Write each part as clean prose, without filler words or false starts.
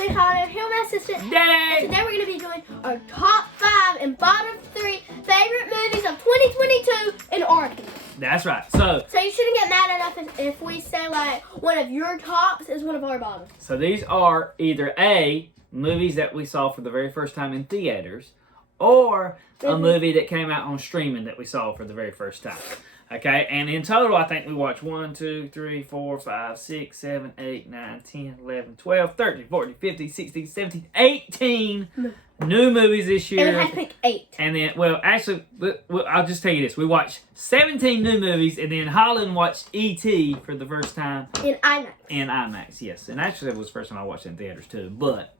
me, Connor. Here my assistant. Yay! And today we're going to be doing our top 5 and bottom 3 favorite movies of 2022 in order. That's right. So you shouldn't get mad at us if we say like one of your tops is one of our bottoms. So these are either A, movies that we saw for the very first time in theaters, or a movie that came out on streaming that we saw for the very first time. Okay, and in total, I think we watched 1, 2, 3, 4, 5, 6, 7, 8, 9, 10, 11, 12, 13, 14, 15, 16, 17, 18 new movies this year. And we had to pick 8. And then, well, actually, I'll just tell you this. We watched 17 new movies, and then Holland watched E.T. for the first time. In IMAX. In IMAX, yes. And actually, it was the first time I watched it in theaters, too. But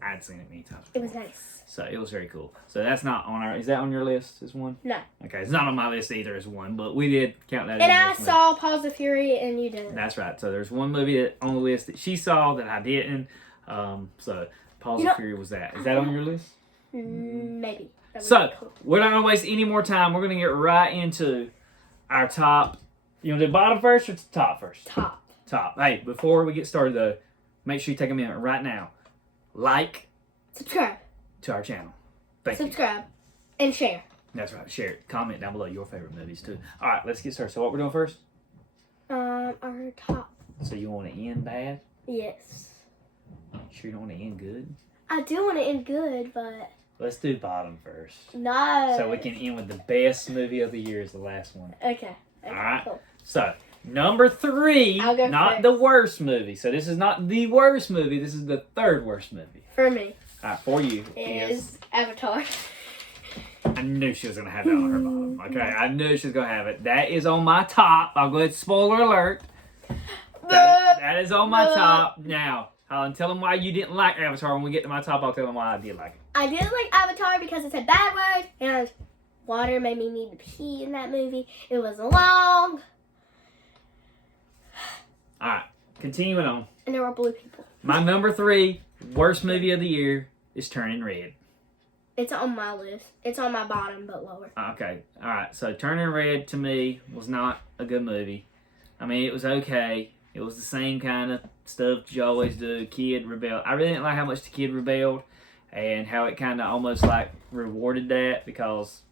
I'd seen it many times before. It was nice. So it was very cool. So that's not on our... Is that on your list as one? No. Okay, it's not on my list either as one, but we did count that And as I one. saw Paws of Fury, and you didn't. That's right. So there's one movie that, on the list that she saw that I didn't. So Paws of Fury was that. Is that on your list? Maybe. So, we're not going to waste any more time. We're going to get right into our top. You want to do bottom first or top first? Top. Top. Hey, before we get started, though, make sure you take a minute right now. Like. Subscribe. To our channel. Thank you. Subscribe. And share. That's right. Share it. Comment down below your favorite movies, too. All right, let's get started. So, what we're doing first? Our top. So, you want to end bad? Yes. Sure you don't want to end good? I do want to end good, but... Let's do bottom first. No. So we can end with the best movie of the year as the last one. Okay. All right. Cool. So, number 3, I'll go not first. the worst movie. So this is not the worst movie. This is the third worst movie. For me. All right, for you Is Avatar. I knew she was going to have that on her bottom. Okay, I knew she was going to have it. That is on my top. I'll go ahead, spoiler alert. That is on my top. Now, Holland, tell them why you didn't like Avatar. When we get to my top, I'll tell them why I did like it. I didn't like Avatar because it said bad words and water made me need to pee in that movie. It was long. All right, continuing on. And there were blue people. My number 3 worst movie of the year is Turning Red. It's on my list. It's on my bottom, but lower. Okay, all right. So Turning Red to me was not a good movie. I mean, it was okay. It was the same kind of stuff you always do. Kid rebelled. I really didn't like how much the kid rebelled and how it kind of almost like rewarded that because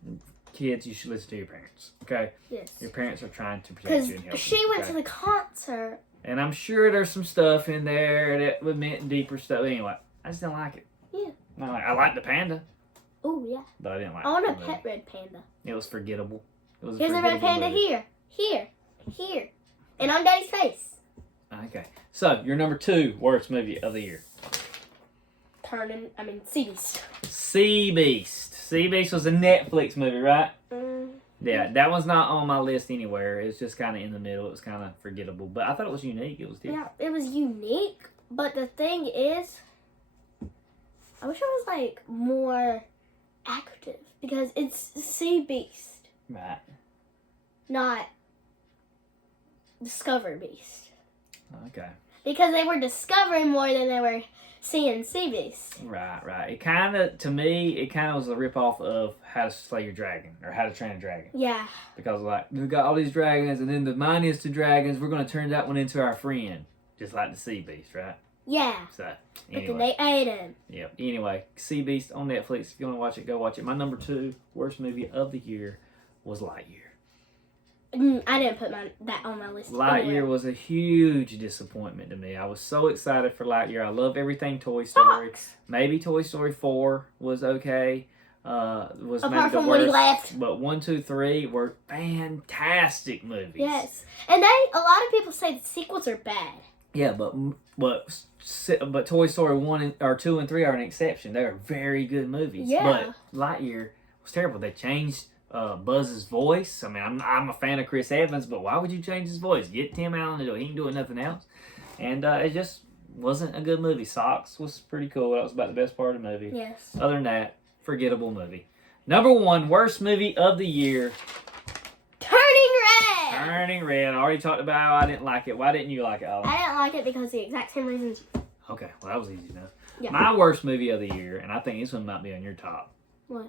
kids, you should listen to your parents, okay? Yes. Your parents are trying to protect you and help Because you. she went okay? to the concert. And I'm sure there's some stuff in there that would meant deeper stuff. Anyway, I just didn't like it. Yeah. I liked the panda, Oh, yeah. but I didn't like I want the a movie. pet red panda. It was forgettable. It was Here's a red forgettable panda movie. here. Here. Here. And on Daddy's face. Okay. So, your number 2 worst movie of the year. Sea Beast. Sea Beast. Sea Beast was a Netflix movie, right? Yeah, that one's not on my list anywhere. It's just kind of in the middle. It was kind of forgettable. But I thought it was unique. It was different. Yeah, it was unique, but the thing is, I wish it was like more active because it's Sea Beast, Right. not Discover Beast. Okay. Because they were discovering more than they were seeing Sea Beast. Right. It kind of, to me, it kind of was a ripoff of How to Slay Your Dragon or How to Train a Dragon. Yeah. Because, like, we've got all these dragons, and then the mightiest two dragons, we're going to turn that one into our friend. Just like the Sea Beast, right? Yeah. So, But then anyway. they ate him. Yep. Anyway, Sea Beast on Netflix. If you want to watch it, go watch it. My number 2 worst movie of the year was Lightyear. I didn't put that on my list. Lightyear anywhere. was a huge disappointment to me. I was so excited for Lightyear. I love everything Toy Story. Sucks. Maybe Toy Story 4 was okay. Was Apart maybe the from when he worst. left. But 1, 2, 3 were fantastic movies. Yes. And a lot of people say the sequels are bad. Yeah, but Toy Story 1 or 2 and 3 are an exception. They are very good movies. Yeah. But Lightyear was terrible. They changed Buzz's voice. I mean, I'm a fan of Chris Evans, but why would you change his voice? Get Tim Allen to do it. He ain't doing nothing else. And it just wasn't a good movie. Socks was pretty cool. That was about the best part of the movie. Yes. Other than that, forgettable movie. Number 1, worst movie of the year. Turning Red! Turning Red. I already talked about how I didn't like it. Why didn't you like it, Ollie? I didn't like it because the exact same reasons. Okay, well, that was easy enough. Yeah. My worst movie of the year, and I think this one might be on your top. What?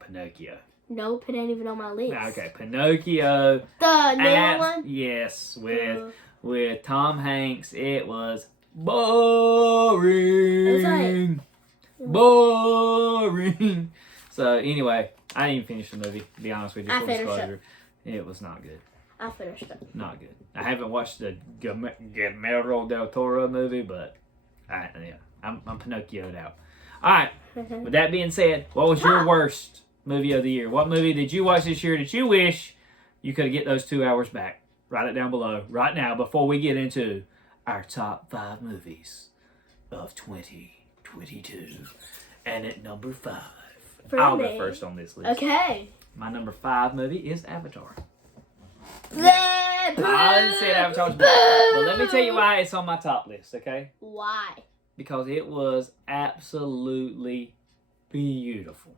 Pinocchio. Nope, it ain't even on my list. Okay, Pinocchio. The new one? Yes, with Tom Hanks. It was boring. It was like boring. So anyway, I didn't even finish the movie, to be honest with you. I Full finished disclosure. It was not good. I finished it. Not good. I haven't watched the Guillermo del Toro movie, but I'm Pinocchio'd out. All right. With that being said, what was your worst movie of the year? What movie did you watch this year that you wish you could get those 2 hours back? Write it down below right now before we get into our top 5 movies of 2022. And at number 5, I'll go first on this list. Okay. My number 5 movie is Avatar. I I didn't say Avatar was bad, but let me tell you why it's on my top list, okay? Why? Because it was absolutely beautiful.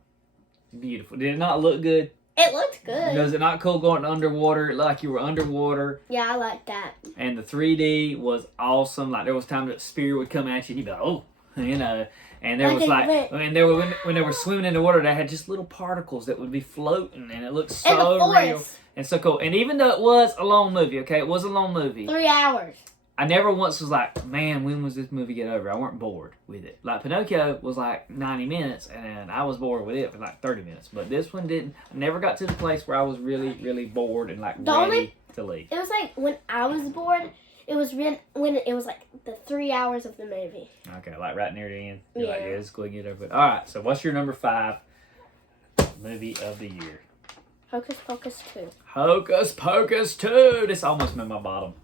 Beautiful. Did it not look good? It looked good. Was it not cool going underwater like you were underwater? Yeah, I like that. And the 3D was awesome. Like there was times that spear would come at you and you'd be like, oh, you know. And there was like, when they were swimming in the water, they had just little particles that would be floating, and it looked so real and so cool. And even though it was a long movie, okay, it was a long movie. 3 hours. I never once was like, man, when was this movie get over? I weren't bored with it. Like Pinocchio was like 90 minutes, and I was bored with it for like 30 minutes. But this one didn't. I never got to the place where I was really, really bored and like ready to leave. It was like when I was bored. It was when it was like the 3 hours of the movie. Okay, like right near the end. You're Yeah. like, yeah, it's going to get over it. All right, so what's your number 5 movie of the year? Hocus Pocus 2. Hocus Pocus 2. This almost made my bottom.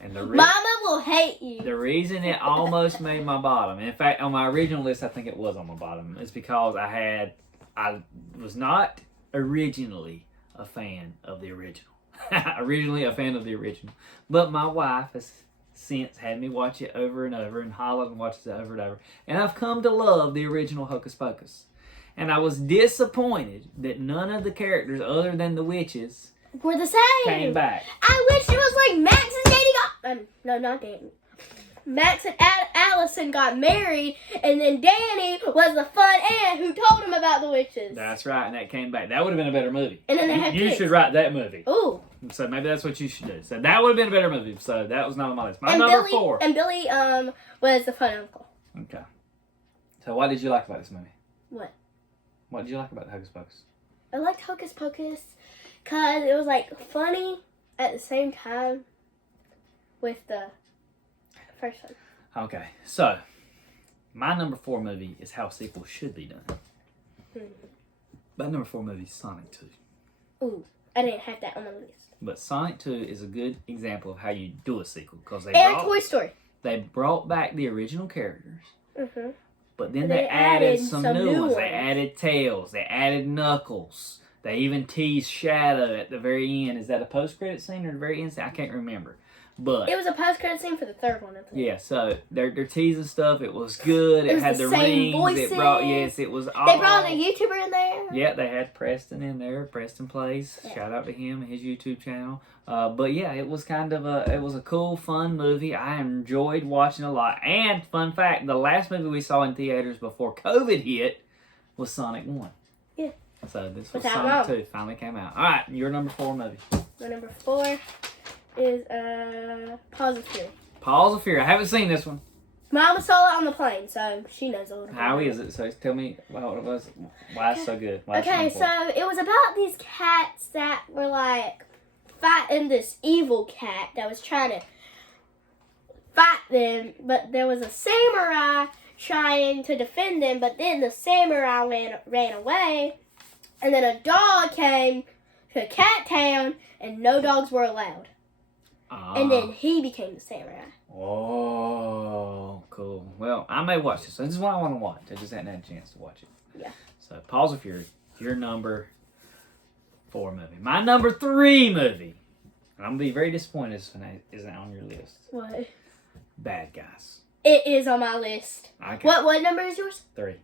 And Mama will hate you. The reason it almost made my bottom, in fact, on my original list, I think it was on my bottom, is because I was not originally a fan of the original. Originally a fan of the original. But my wife has since had me watch it over and over, and Holland watches it over and over. And I've come to love the original Hocus Pocus. And I was disappointed that none of the characters other than the witches We're the same. came back. I wish it was like Max and Danny no, not Danny. Max and Allison got married, and then Danny was the fun aunt who told him about the witches. That's right, and that came back. That would have been a better movie. And then they had You kids. should write that movie. Ooh. So maybe that's what you should do. So that would have been a better movie. So that was not on my list. My and number Billy, 4. And Billy was the fun uncle. Okay. So what did you like about this movie? What? What did you like about Hocus Pocus? I liked Hocus Pocus because it was like funny at the same time with the first one. Okay. So my number 4 movie is how sequels should be done. My number 4 movie is Sonic 2. Ooh, I didn't have that on my list. But Sonic 2 is a good example of how you do a sequel because And Toy Story. They brought back the original characters. Mm-hmm. But then They they added some new ones. ones. They added Tails. They added Knuckles. They even teased Shadow at the very end. Is that a post-credit scene or the very end scene? I can't remember. But It was a post-credit scene for the third one, I think. yeah, so they're teasing stuff. It was good. It was had the the same rings. It brought it was all. They brought a YouTuber in there. Yeah, they had Preston in there. Preston Plays. Yeah. Shout out to him and his YouTube channel. But yeah, it was kind of a cool, fun movie. I enjoyed watching a lot. And fun fact, the last movie we saw in theaters before COVID hit was Sonic 1. Yeah. So this was Without Sonic 2. Finally came out. All right, your number 4 movie. My number 4 is Paws of Fury. Paws of Fury. I haven't seen this one. Mama saw it on the plane, so she knows a little bit. How is it? So tell me what it was. Why it's so good. Why it's Okay, number 4? so it was about these cats that were like fighting this evil cat that was trying to fight them, but there was a samurai trying to defend them, but then the samurai ran away, and then a dog came to Cat Town, and no dogs were allowed. And then he became the samurai. Oh, cool. Well, I may watch this. This is what I want to watch. I just hadn't had a chance to watch it. Yeah. So, Paws of Fury, your number 4 movie. My number 3 movie, and I'm going to be very disappointed if it isn't on your list. What? Bad Guys. It is on my list. Okay. What number is yours? 3.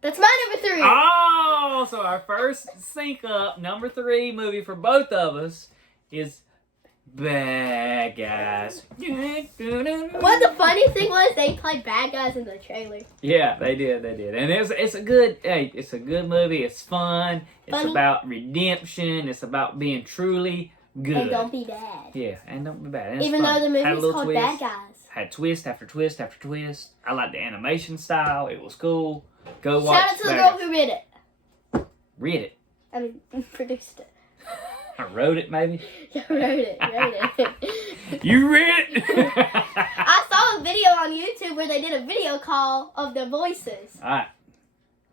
That's my number 3. Oh, so our first sync up, number 3 movie for both of us is Bad Guys. What the funny thing was, they played Bad Guys in the trailer. Yeah, they did, and it's a good movie. It's fun. It's Funny. about redemption. It's about being truly good. And don't be bad. Yeah, and don't be bad. And it's Even fun. though the Had a movie's little called twist. Bad Guys. Had twist after twist after twist. I liked the animation style. It was cool. Go watch. Shout out to the girl who read it. Read it. I mean, produced it. I wrote it, maybe. Yeah, wrote it. You read it. I saw a video on YouTube where they did a video call of their voices. All right.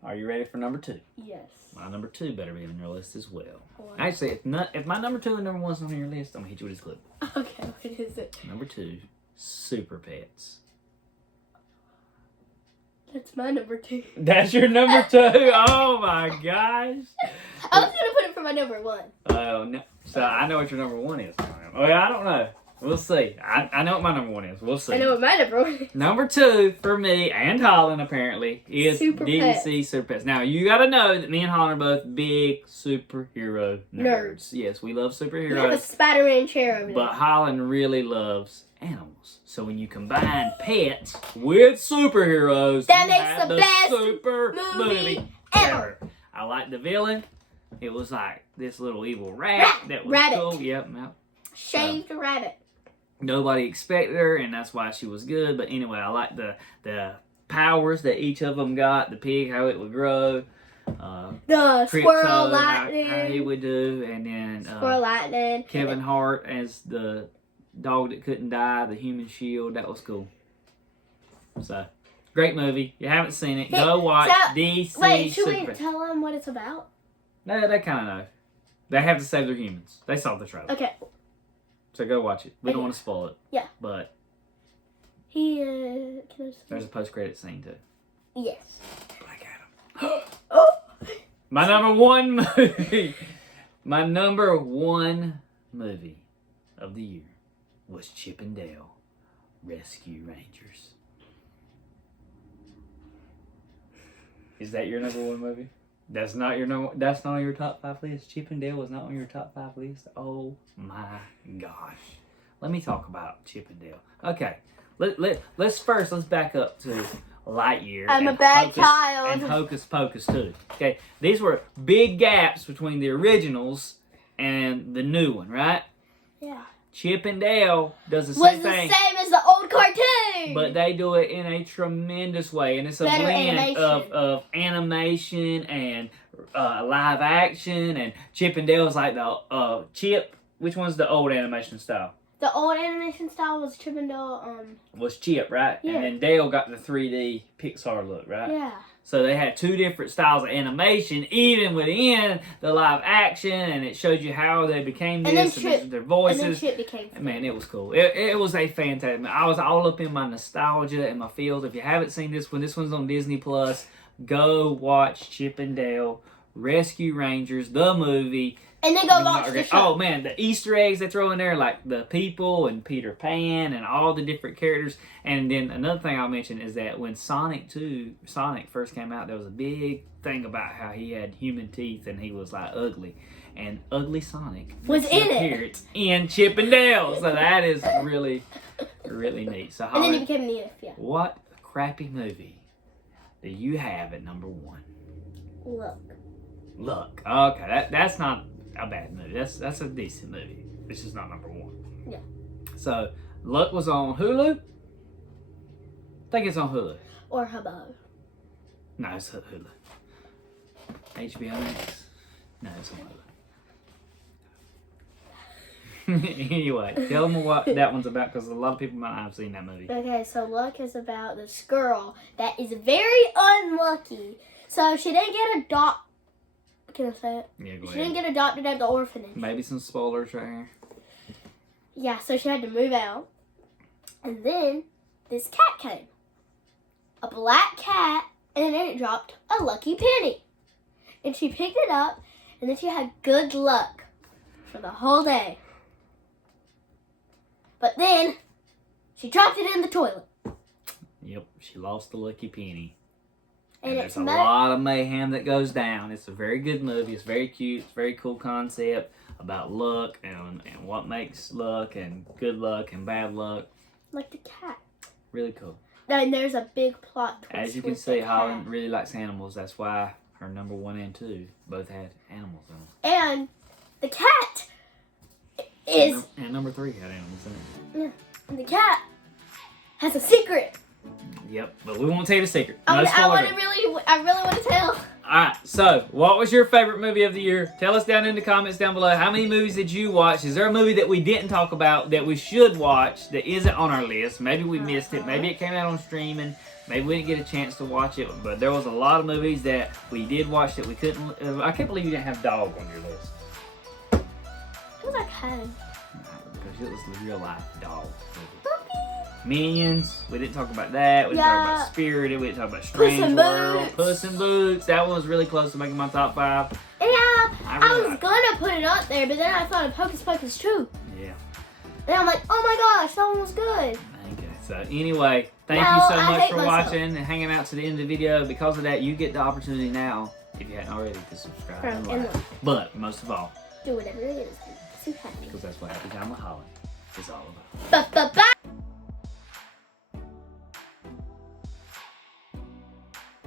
Are you ready for number 2? Yes. My number 2 better be on your list as well. What? Actually, if my number 2 and number 1's on your list, I'm gonna hit you with this clip. Okay, what is it? Number 2, Super Pets. That's my number 2. That's your number 2. Oh my gosh. I was gonna put it for my number 1. Oh no. So I know what your number 1 is. Oh yeah, I don't know. We'll see. I know what my number 1 is. We'll see. I know what my number 1 is. Number 2 for me and Holland apparently is Super DC Pets. Super Pets. Now you got to know that me and Holland are both big superhero nerds. Nerds. Yes, we love You have a superheroes, Spider-Man chair over there. but Holland really loves animals. So when you combine pets with superheroes, That you makes have the best super movie ever. I like the villain. It was like this little evil rat that was Rabbit. cool. Yep. Shaved rabbit. Nobody expected her, and that's why she was good. But anyway, I like the powers that each of them got. The pig, how it would grow. The Crypto, squirrel how he lightning. would do, and then Squirrel lightning. Kevin Hart as the dog that couldn't die, the Human Shield. That was cool. So, great movie. You haven't seen it, go watch DC. Wait, should we Super Pets. tell them what it's about? No, they kind of know. They have to save their humans. They saw the trailer. Okay. So go watch it. We don't Okay. want to spoil it. Yeah. But Can I just... there's a post-credit scene too. Yes. Black Adam. Oh! My number 1 movie. My number 1 movie of the year was Chip and Dale Rescue Rangers. Is that your number 1 movie? That's not your number. That's not on your top 5 list. Chip and Dale was not on your top 5 list. Oh my gosh! Let me talk about Chip and Dale. Okay, let's back up to Lightyear. I'm a and bad Hocus, child. And Hocus Pocus too. Okay, these were big gaps between the originals and the new one, right? Yeah. Chip and Dale does the Was same the thing. same as the old cartoon. But they do it in a tremendous way, and it's a Better blend animation. of animation and live action. And Chip and Dale's like the Chip. Which one's the old animation style? The old animation style was Chip and Dale. Was Chip, right? Yeah. And then Dale got the 3D Pixar look, right? Yeah. So they had 2 different styles of animation, even within the live action, and it showed you how they became And then this, Chip- their And then voices. Chip became. Man, it was cool. It was a fantastic. I was all up in my nostalgia and my feels. If you haven't seen this one's on Disney Plus. Go watch Chip and Dale Rescue Rangers, the movie. And then go watch the show. Oh man, the Easter eggs they throw in there, like the people and Peter Pan and all the different characters. And then another thing I'll mention is that when Sonic first came out, there was a big thing about how he had human teeth and he was like ugly. And Ugly Sonic Was in it. appeared in Chip and Dale. So that is really, really neat. So And then he Holland, became the yeah. what crappy movie do you have at number 1? Look. Okay, that's not a bad movie. That's a decent movie. It's just not number 1. Yeah. So Luck was on Hulu. I think it's on Hulu. Or Hubbo. No, it's Hulu. HBO Max. No, it's on Hulu. Anyway, tell them what that one's about because a lot of people might not have seen that movie. Okay, so Luck is about this girl that is very unlucky. So she didn't get adopted. Can I say it? Yeah, go She didn't ahead. get adopted at the orphanage. Maybe some spoilers right here. Yeah, so she had to move out. And then this cat came. A black cat, and then it dropped a lucky penny. And she picked it up, and then she had good luck for the whole day. But then she dropped it in the toilet. Yep, she lost the lucky penny. And There's it's a not. lot of mayhem that goes down. It's a very good movie. It's very cute. It's a very cool concept about luck and what makes luck and good luck and bad luck. Like the cat. Really cool. And there's a big plot twist. As you can with see, the Holland cat. really likes animals. That's why her number 1 and 2 both had animals in them. And the cat is. And number 3 had animals in it. And the cat has a secret. Yep, but we won't tell you the secret. I No really want to tell. Alright, so what was your favorite movie of the year? Tell us down in the comments down below. How many movies did you watch? Is there a movie that we didn't talk about that we should watch that isn't on our list? Maybe we missed it. Maybe it came out on streaming. Maybe we didn't get a chance to watch it. But there was a lot of movies that we did watch that we couldn't. I can't believe you didn't have Dog on your list. It was okay. Because it was the real life dog movie. Minions, we didn't talk about that. We didn't talk about Spirited. We didn't talk about Strange World. Puss in Boots. That one was really close to making my top 5. Yeah, I was gonna put it up there, but then I thought of Hocus Pocus 2. Yeah. And I'm like, oh my gosh, that one was good. Okay, so anyway, thank you so much for watching and hanging out to the end of the video. Because of that, you get the opportunity now, if you hadn't already, to subscribe and like. But most of all, do whatever it is. So happy. because that's what Happy Time with Holly is all about. Bye.